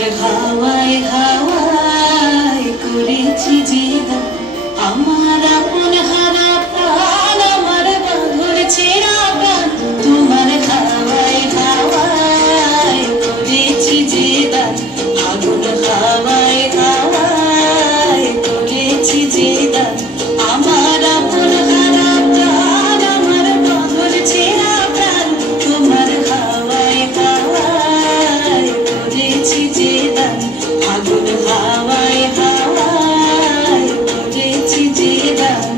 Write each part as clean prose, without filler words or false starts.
তোমার হাওয়ায় হাওয়ায় করেছি যে দান, আমার আপন হারা প্রাণ, আমার বাঁধর ছেঁড়া প্রাণ। তোমার হাওয়ায় হাওয়ায় করেছি যে দান, আগুন হাওয়ায় হাওয়ায় করেছি যে দান, আমার আপন হারা প্রাণ, আমার বাঁধর ছেঁড়া প্রাণ। তোমার হাওয়ায় হাওয়ায় করেছি যে দান, আগুন হাওয়ায় হাওয়ায় করেছি যে দান।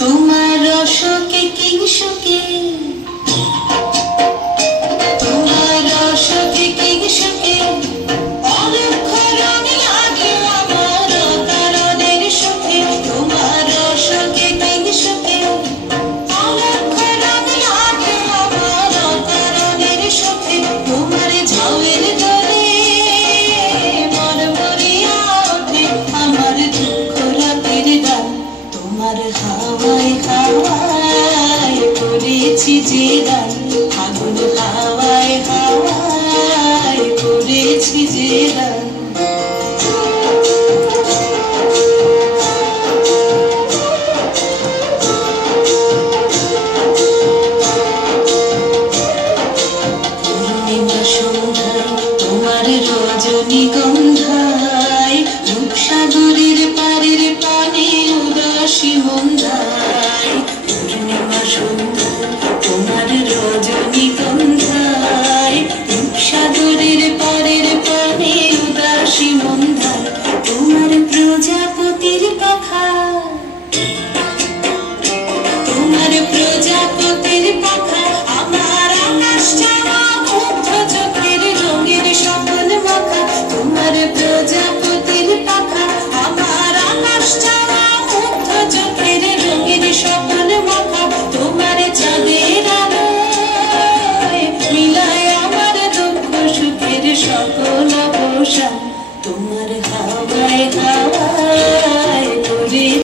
তোমার রসকে কিংসুকে, তোমার রসকে কিংসুকে অলক্ষ রং লাগে আমার কারণের সুখে। তোমার রসকে কিংসুকে অলক্ষ রং লাগে আমার কারণের সুখে। তোমার ঝাউয়ের দলে মরমরিয়া ওঠে আমার দুঃখ রাতের গান। তোমার হাওয়ায় হাওয়ায় করেছি যে দান, আগুন হাওয়ায় হাওয়ায় করেছি যে দান। পূর্ণিমা সন্ধ্যায় তোমার রজনীগন্ধায় রূপসাগরের